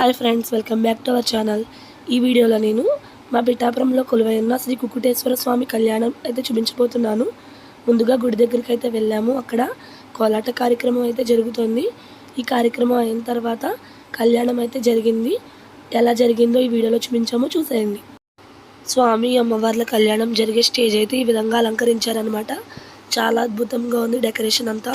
Hi friends welcome back to our channel. ఈ వీడియోలో నేను మా పిఠాపురంలో కొలువైన శ్రీ కుక్కుటేశ్వర స్వామి కళ్యాణం అయితే చూపించబోతున్నాను. ముందుగా గుడి దగ్గరికి అయితే వెళ్ళాము. అక్కడ కోలాట కార్యక్రమం అయితే జరుగుతుంది. ఈ కార్యక్రమం అయిన తర్వాత కళ్యాణం అయితే జరిగింది. ఎలా జరిగిందో ఈ వీడియోలో చూపించాము. చూసేయండి. స్వామి అమ్మవార్ల కళ్యాణం జరిగే స్టేజ్ అయితే ఈ విధంగా అలంకరించారనమాట చాలా అద్భుతంగా ఉంది డెకరేషన్ అంతా.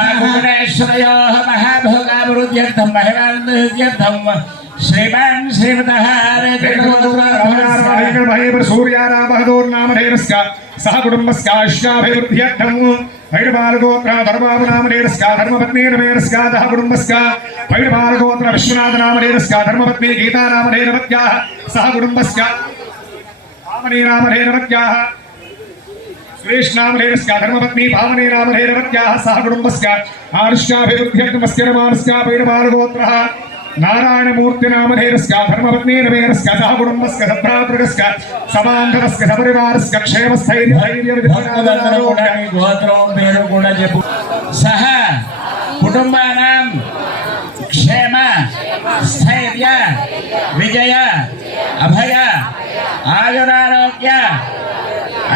उमाकुकुटेश्वरयोः महाभोगावृद्ध्यर्थं महिमानन्दयत्यर्थं श्रीमान् श्रीमतः सूर्यारामहदोर्नामधेयस्क सह कुटुम्बस्क अश्याभिवृद्ध्यर्थम् भैरवालगोत्र धर्मावनामधेयस्क धर्मपत्नीरमेरस्क दह कुटुम्बस्क भैरवालगोत्र विश्वनाथनामधेयस्क धर्मपत्नी गीतानामधेयवत्याः सह कुटुम्बस्क भामनीनामधेयवत्याः सुरेशनामधेयस्क धर्मपत्नी भामनीनामधेयवत्याः सह कुटुम्बस्क आरुष्याभिवृद्ध्यर्थमस्य रमानस्क भैरवालगोत्रः नारायणमूर्तिनामधेयस्क धर्मपत्नी रमेरस्क सह कुटुम्बस्क सभ्रातृकस्क समान्तरस्क सपरिवारस्क क्षेमस्थैर्यधैर्यविधानारोग्य గోత్రం పేరు కూడా చెప్పు సహ కుటుంబానాం క్షేమ స్థైర్య విజయ అభయ ఆయురారోగ్య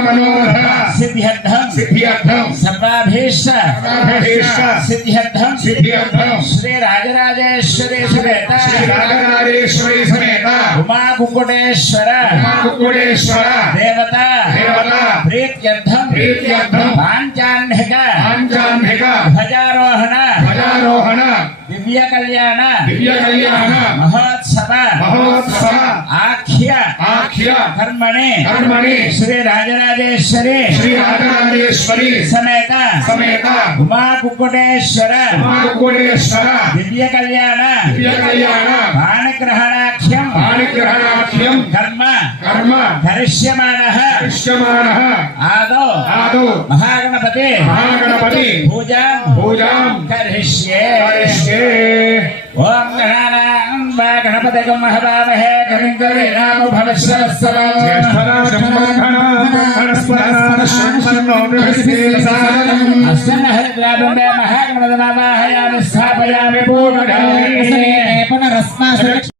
मनोरह सिद्ध्यर्थम सिद्ध्यर्थम सर्वाभीष्ट सर्वाभीष्ट सिद्ध्यर्थम सिद्ध्यर्थम श्री राजराजेश्वरी समेत। श्री राजराजेश्वरी समेत। उमा कुकुटेश्वर उमा कुकुटेश्वर देवता। देवता। प्रीत्यर्थम प्रीत्यर्थम भांचान्हिका भांचान्हिका भजारोहण भजारोहण दिव्य कल्याण। दिव्य कल्याण। महोत्सव महोत्सव आख्या। आख्या। कर्मणे कर्मणे श्री राजराजेश्वरी। श्री राजराजेश्वरी। समेता। समेत। उमा कुकुटेश्वर। उमा कुकुटेश्वर। दिव्य कल्याण। दिव्य कल्याण। बाण ग्रहण पाणिग्रहणाख्यम पाणिग्रहणाख्यम धर्म। कर्म धरिष्यमाणः धरिष्यमाणः आदो। आदो। महागणपति। महागणपति। पूजां पूजां करिष्ये। करिष्ये। ओम गणानां वा गणपतये महवामहे कविङ्करे नामो भवश्रवस्तवो महागणपतनामाहयामि स्थापयामि पूर्णधारे पुनरस्मासु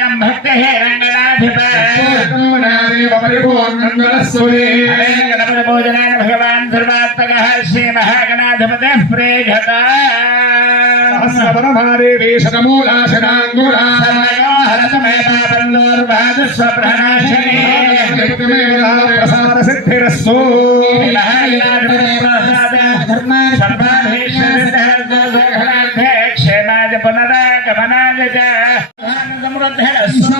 నిర్గమే తథా భగవాన్ సర్వాత్మకः శ్రీ మహాగణాధిపతిः ప్రేఘత సహస్రవరమాదేవీ శతమూలాశనాంగుళా సిద్ధిరస్సు చ సమృద్ధిరస్సు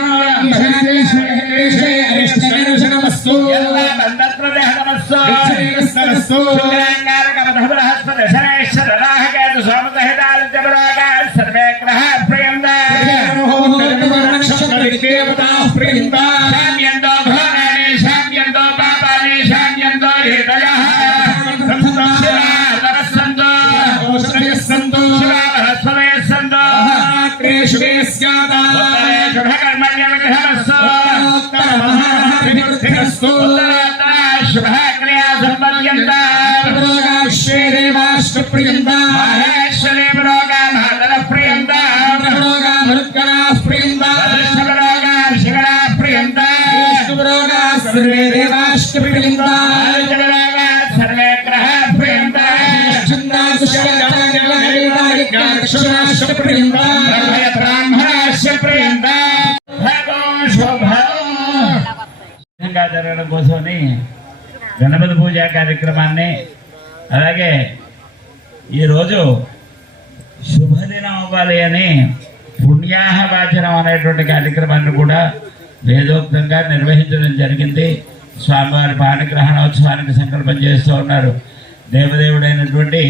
గణపతి పూజ కార్యక్రమాన్ని అలాగే ఈరోజు శుభదినం అవ్వాలి అని పుణ్యాహవాచనం అనేటువంటి కార్యక్రమాన్ని కూడా వేదోక్తంగా నిర్వహించడం జరిగింది. స్వామివారి పాణిగ్రహణోత్సవానికి సంకల్పం చేస్తూ ఉన్నారు. దేవదేవుడైనటువంటి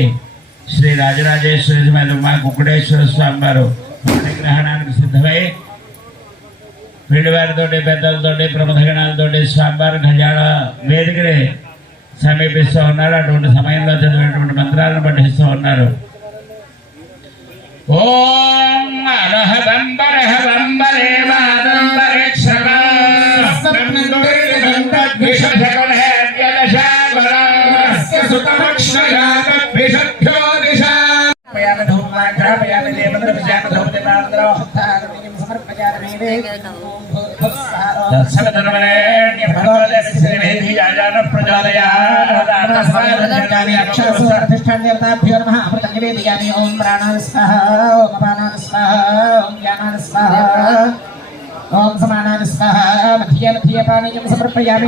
శ్రీ రాజరాజేశ్వరి సమేత ఉమా కుక్కుడేశ్వర స్వామి వారు పాణిగ్రహణానికి సిద్ధమై వీడివారితోటి పెద్దలతోటి ప్రమథగణాలతోటి స్వామివారి ఖజాన వేదికని సమీపిస్తూ ఉన్నారు. అటువంటి సమయంలో చదివినటువంటి మంత్రాలను పఠిస్తూ ఉన్నారు. ఓం అరహదంబరహదంబరే మాదంబరేక్షణ అక్షరస్వరతిష్టాన్యర్తాభ్యో నమ అమృతం నివేదయామి ఓం ప్రాణాయ స్వాహ ఓం అపానాయ స్వాహ ఓం జ్ఞానాయ స్వాహ ఓం సమానాయ స్వాహ మధ్య మధ్య పానీయం సమర్పయామి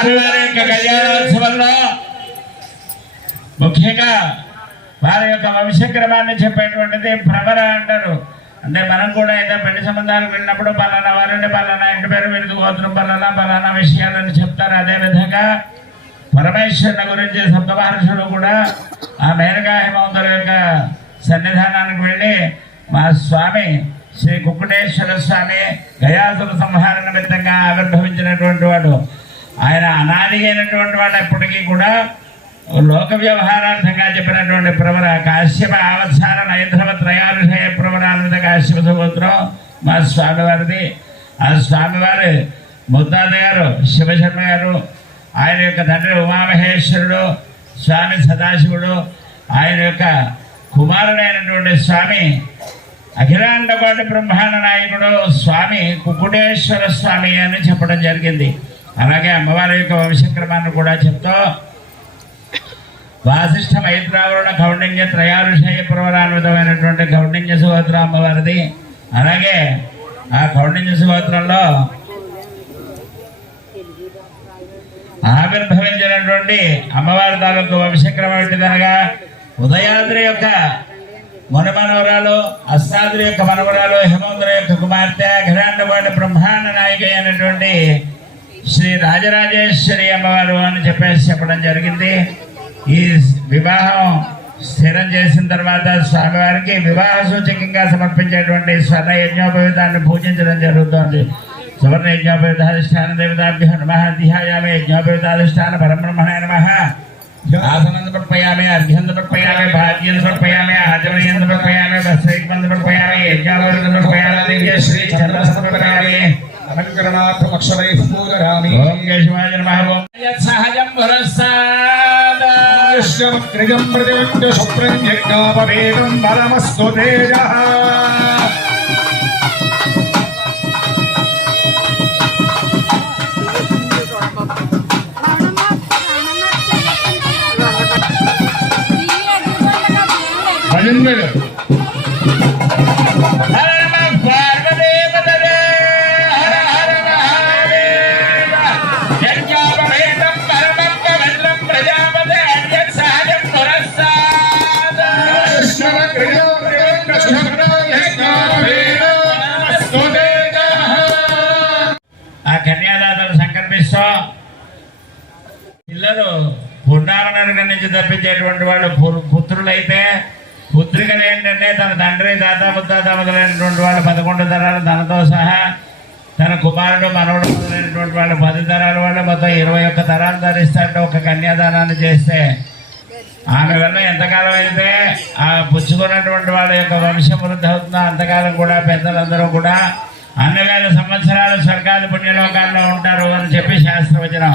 స్వామివారి యొక్క కళ్యాణోత్సవంలో ముఖ్యంగా వారి యొక్క వంశక్రమాన్ని చెప్పేటువంటిది భ్రమర అంటారు. అంటే మనం కూడా ఏదో పెళ్ళి సంబంధాలకు వెళ్ళినప్పుడు పలానా వారిని పలానా ఇంటి పేరు విరుదు గోత్రం పలానా పలానా విషయాలని చెప్తారు. అదేవిధంగా పరమేశ్వరుని గురించి సప్త మహర్షులు కూడా ఆ మేనకా హిమవంతుల యొక్క సన్నిధానానికి వెళ్ళి మా స్వామి శ్రీ కుక్కుటేశ్వర స్వామి గయాసుల సంహార నిమిత్తంగా ఆవిర్భవించినటువంటి వాడు. ఆయన అనాది అయినటువంటి వాళ్ళు ఎప్పటికీ కూడా లోక వ్యవహారార్థంగా చెప్పినటువంటి ప్రవర కాశ్యప ఆవత్సార నైద్రవ త్రయాలుషయ ప్రవరాన్విత కాశ్యప సముద్రం మా స్వామివారిది. ఆ స్వామివారి ముద్దాద గారు శివశర్మ గారు ఆయన యొక్క తండ్రి ఉమామహేశ్వరుడు స్వామి సదాశివుడు ఆయన యొక్క కుమారుడైనటువంటి స్వామి అఖిలాండకోటి బ్రహ్మాండ నాయకుడు స్వామి కుకుటేశ్వర స్వామి అని చెప్పడం జరిగింది. అలాగే అమ్మవారి యొక్క వంశక్రమాన్ని కూడా చెప్తూ వాసిష్ఠ మైత్రావరణ కౌండిన్య త్రయారుషయ పురవరాన్వితమైనటువంటి కౌండిన్య సుగోత్ర అమ్మవారిది. అలాగే ఆ కౌండిన్య సుగోత్రంలో ఆవిర్భవించినటువంటి అమ్మవారి తాలూకు వంశక్రమం ఏంటిదనగా ఉదయాద్రి యొక్క మనమనవరాలు అష్టాద్రి యొక్క మనవరాలు హేమంతుల యొక్క కుమార్తె అఖిలాండవాడి బ్రహ్మాండ నాయక అయినటువంటి శ్రీ రాజరాజేశ్వరి అమ్మవారు అని చెప్పేసి చెప్పడం జరిగింది. ఈ వివాహం స్థిరం చేసిన తర్వాత స్వామివారికి వివాహ సూచకంగా సమర్పించేటువంటి స్వర్ణ యజ్ఞోపవితాన్ని పూజించడం జరుగుతోంది. సువర్ణ యజ్ఞోపవితాధిష్టాన దేవతాభ్యో నమ ధ్యాయామి యజ్ఞోపవితాధిష్టాన పరబ్రహ్మణే నమ. ఆసనం సమర్పయామి అర్ఘ్యం సమర్పయామి భాగ్యం సమర్పయామి ఆచమనీయం శ్రీ చంద్ర అలంకరణార్థమక్షరై పూజయామి ఓం కేశవాయ నమః ఓం. యత్సహజం పురస్సాద త్రిజం ప్రతివింద శుక్రం యజ్ఞోపవేదం బలమస్తు తేజ పిల్లలు పుండాలనరకం నుంచి తప్పించేటువంటి వాళ్ళు పుత్రులైతే పుత్రికలు ఏంటంటే తన తండ్రి దాత ముత్తాత మొదలైనటువంటి వాళ్ళు పదకొండు తరాలు తనతో సహా తన కుమారుడు మనవడు మొదలైనటువంటి వాళ్ళు పది తరాల వాళ్ళు మొత్తం ఇరవై ఒక్క తరాలు ధరిస్తాడు ఒక కన్యాదానాన్ని చేస్తే. ఆమె వల్ల ఎంతకాలం అయితే ఆ పుచ్చుకున్నటువంటి వాళ్ళ యొక్క వంశం వృద్ధి అవుతుందో అంతకాలం కూడా పెద్దలందరూ కూడా అన్ని వేల సంవత్సరాలు స్వర్గాది పుణ్యలోకాల్లో ఉంటారు అని చెప్పి శాస్త్రవచనం.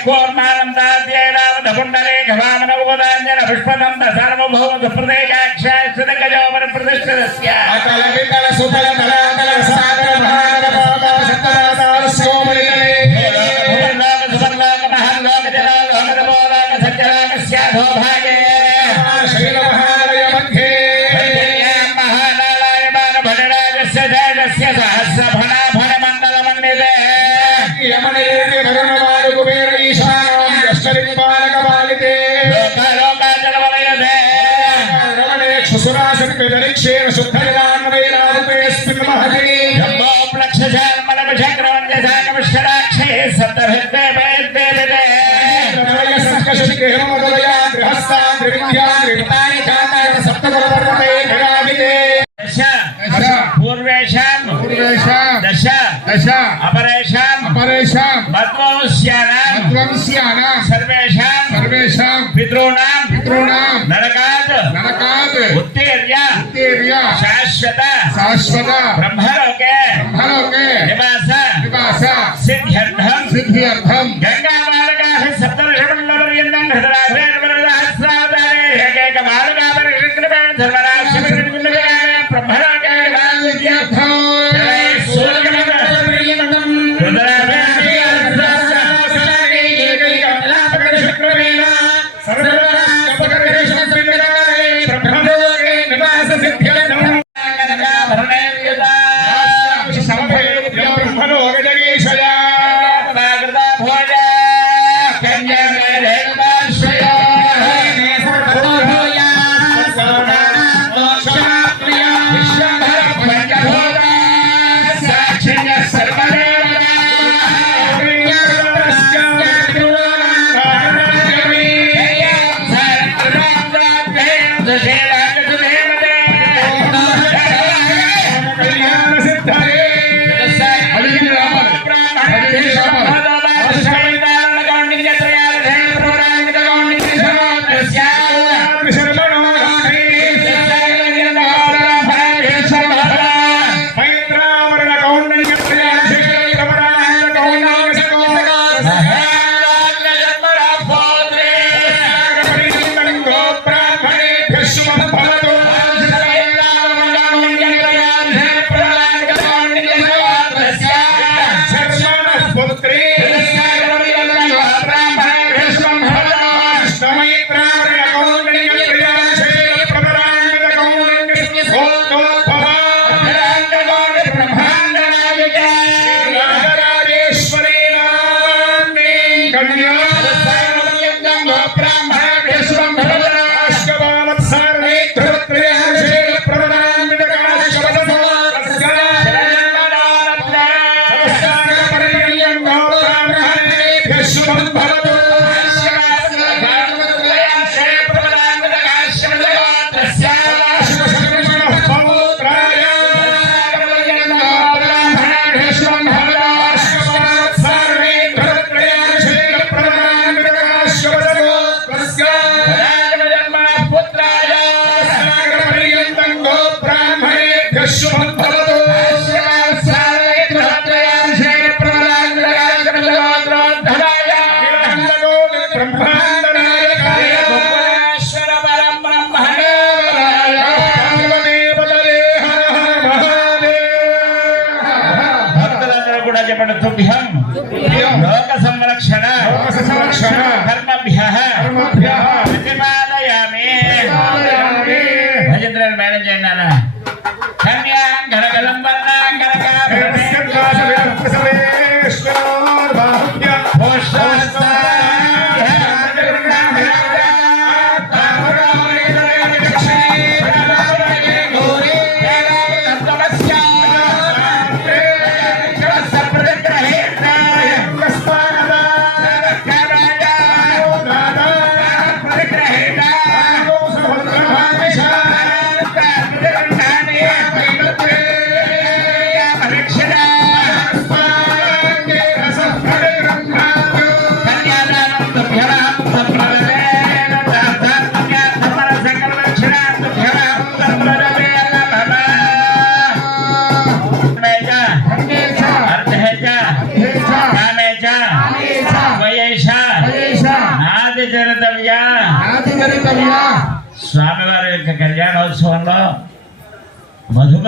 అమ్మ శ్రీమద్భగవత మహాపురుషస్య శ్రీనారాయణస్య చంద్రస్య మహాజనో సురాశంకరీక్షేణ कर्कशति गृहमोदया गृहस्था गृहिण्या गृहितानि चाताय सप्तकर्पर्वते भगाभिते दश। पूर्वेषां दश। दश। अपरेषां अपरेषां मध्वंस्यानां मध्वंस्यानां सर्वेषां सर्वेषां पितॄणां पितॄणां नरकात्। नरकात्। उत्तीर्य। उत्तीर्य। शाश्वत। शाश्वत। ब्रह्मलोके। ब्रह्मलोके। निवास। निवास। सिद्ध्यर्थं सिद्ध्यर्थं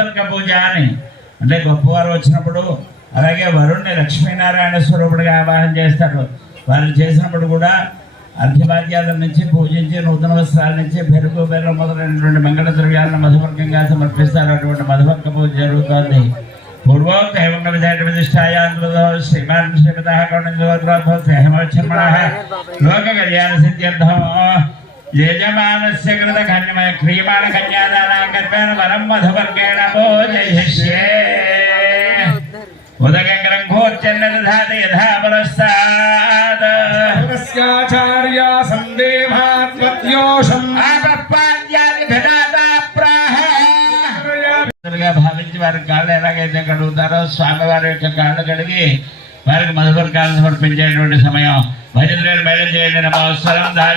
కనుక పూజ అని అంటే గొప్పవారు వచ్చినప్పుడు అలాగే వరుణ్ణి లక్ష్మీనారాయణ స్వరూపుడిగా ఆవాహన చేస్తారు వారు చేసినప్పుడు కూడా అర్ఘ్యవాద్యాల నుంచి పూజించి నూతన వస్త్రాల నుంచి పెరుగు బెల్లం మొదలైనటువంటి మంగళ ద్రవ్యాలను మధువర్గంగా సమర్పిస్తారు. అటువంటి మధువర్గ పూజ జరుగుతోంది. పూర్వోక్త ఏమంగ విధాయ శ్రీమాన్ శ్రీమత కౌండోద్రోధో సేహమర్మణ లోక కళ్యాణ సిద్ధ్యర్థమో యజమానస్య కృత కన్యమయ క్రియమాణ కన్యాదానాం కర్మేణ వరం మధువర్గేణ భోజయిష్యే ఉదగంగరం ఘోర్చన్న దధాతి యథా బలస్తాద్ చార్య సందేహాత్మత్యోషం ఆపపాద్యాది ఘటాతా ప్రాహ భావించి వారి కాళ్ళు ఎలాగైతే కడుగుతారో స్వామివారి యొక్క కాళ్ళు కడిగి వారికి మధుపర్కాలను సమర్పించేటువంటి సమయం. భజనలు భజన చేయండి నమోత్సరం దాజ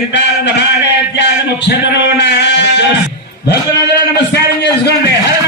హింతాల దమాలేత్యాది ముఖ్యతలో భక్తులందరూ నమస్కారం చేసుకోండి హర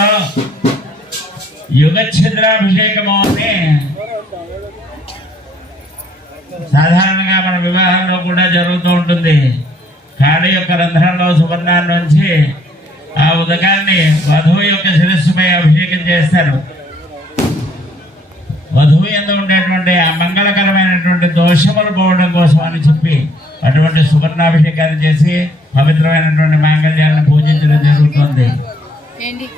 కళ్యాణోత్సవంలో యుగఛిద్రాభిషేకము అని సాధారణంగా మన వివాహంలో కూడా జరుగుతూ ఉంటుంది. కాళీ యొక్క రంధ్రంలో సువర్ణాన్ని నుంచి ఆ ఉదకాన్ని వధువు యొక్క శిరస్సుపై అభిషేకం చేస్తారు. వధువు ఎందు ఉండేటువంటి ఆ మంగళకరమైనటువంటి దోషములు పోవడం కోసం అని చెప్పి అటువంటి సువర్ణాభిషేకాన్ని చేసి పవిత్రమైనటువంటి మాంగళ్యాన్ని పూజించడం చేయండి.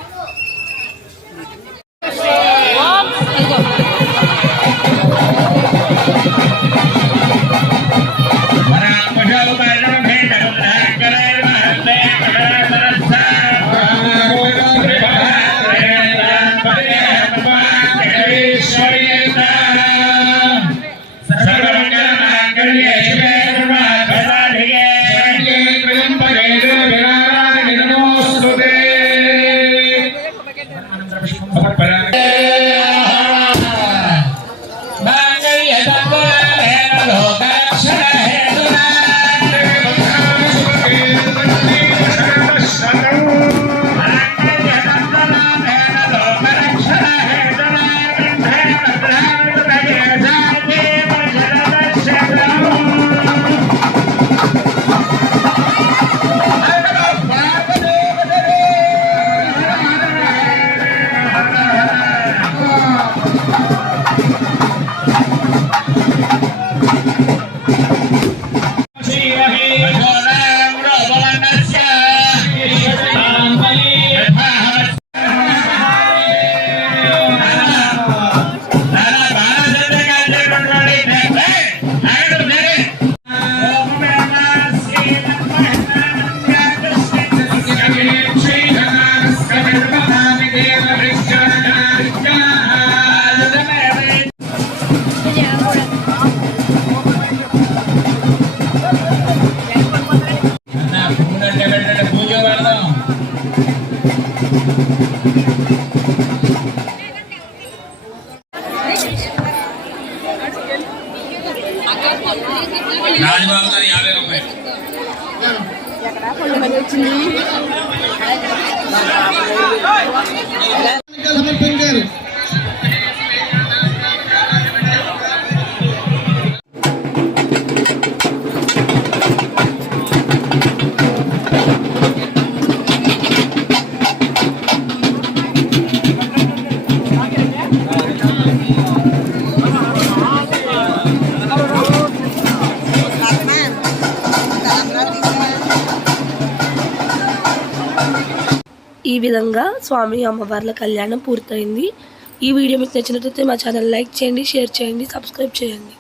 విధంగా స్వామి అమ్మవార్ల కళ్యాణం పూర్తయింది. ఈ వీడియో మీకు నచ్చినట్లయితే మా ఛానల్ లైక్ చేయండి షేర్ చేయండి సబ్స్క్రైబ్ చేయండి.